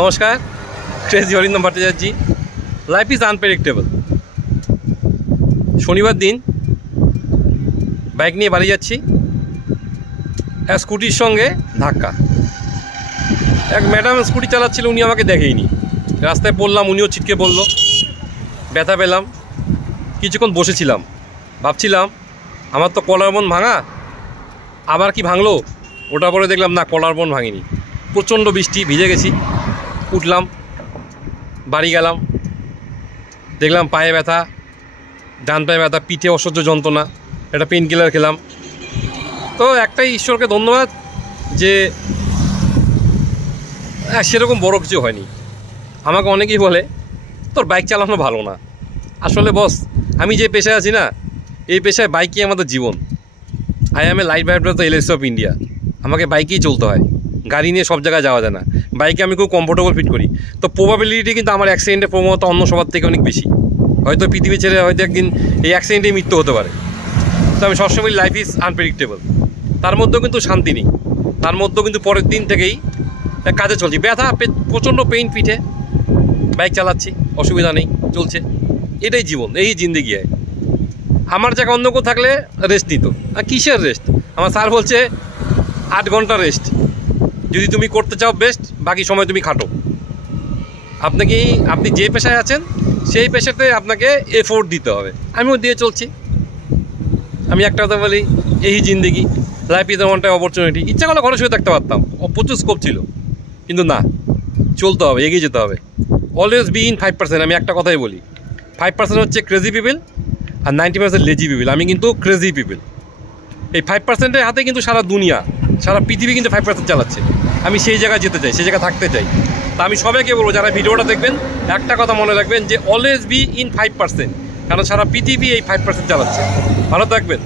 নমস্কার, crazy Harindam Bhattacharya. Life is unpredictable. শনিবার দিন বাইক নিয়ে বাড়ি যাচ্ছি, এক স্কুটির সঙ্গে ধাক্কা। এক ম্যাডাম স্কুটি চালাচ্ছিল, উনি আমাকে দেখেইনি, রাস্তায় পড়লাম, উনিও ছিটকে পড়ল, ব্যথা পেলাম। কিছুক্ষণ বসেছিলাম, ভাবছিলাম আমার তো কলার বোন ভাঙা, আবার কি ভাঙলো। ওটা পরে দেখলাম না, কলার বোন ভাঙিনি। প্রচণ্ড বৃষ্টি, ভিজে গেছি। উঠলাম, বাড়ি গেলাম, দেখলাম পায়ে ব্যথা, ডান পায়ে ব্যথা, পিঠে অসহ্য যন্ত্রণা, একটা পেন কিলার খেলাম। তো একটাই ঈশ্বরকে ধন্যবাদ যে সেরকম বড় কিছু হয়নি। আমাকে অনেকেই বলে তোর বাইক চালানো ভালো না। আসলে বস, আমি যে পেশায় আছি না, এই পেশায় বাইকই আমাদের জীবন। I am a light vibrator LAC of India. আমাকে বাইকেই চলতে হয়, গাড়ি নিয়ে সব জায়গায় যাওয়া যায় না। বাইকে আমি খুব কমফোর্টেবল ফিট করি। তো প্রবাবিলিটি কিন্তু আমার অ্যাক্সিডেন্টের প্রবণতা অন্য সবার থেকে অনেক বেশি। হয়তো পৃথিবী ছেড়ে হয়তো একদিন এই অ্যাক্সিডেন্টেই মৃত্যু হতে পারে। তো আমি সবসময় লাইফ ইজ আনপ্রেডিক্টেবল। তার মধ্যেও কিন্তু শান্তি নেই, তার মধ্যেও কিন্তু পরের দিন থেকেই কাজে চলছি। ব্যথা, প্রচণ্ড পেইন পিঠে, বাইক চালাচ্ছি, অসুবিধা নেই, চলছে। এটাই জীবন, এই জিন্দেগি। আমার জায়গায় অন্য কেউ থাকলে রেস্ট নিত। আর কিসের রেস্ট? আমার স্যার বলছে 8 ঘন্টা রেস্ট যদি তুমি করতে চাও বেস্ট, বাকি সময় তুমি খাটো। আপনি যে পেশায় আছেন সেই পেশাতে আপনাকে এফোর্ট দিতে হবে। আমিও দিয়ে চলছি। আমি একটা কথা বলি, এই জিন্দেগি, life is one time opportunity. ইচ্ছা করলে ঘরে শুয়ে থাকতে পারতাম, প্রচুর স্কোপ ছিল, কিন্তু না, চলতে হবে, এগিয়ে যেতে হবে। Always be in 5%। আমি একটা কথাই বলি, 5% হচ্ছে ক্রেজি পিপল আর 90% লেজি পিপল। আমি কিন্তু ক্রেজি পিপল। এই 5%-এর হাতে কিন্তু সারা দুনিয়া, সারা পৃথিবী কিন্তু 5% চালাচ্ছে। আমি সেই জায়গায় যেতে চাই, সেই জায়গায় থাকতে চাই। তা আমি সবাইকে বলবো, যারা ভিডিওটা দেখবেন, একটা কথা মনে রাখবেন যে অলওয়েজ বি ইন 5%, কারণ সারা পৃথিবী এই 5% চালাচ্ছে। ভালো থাকবেন।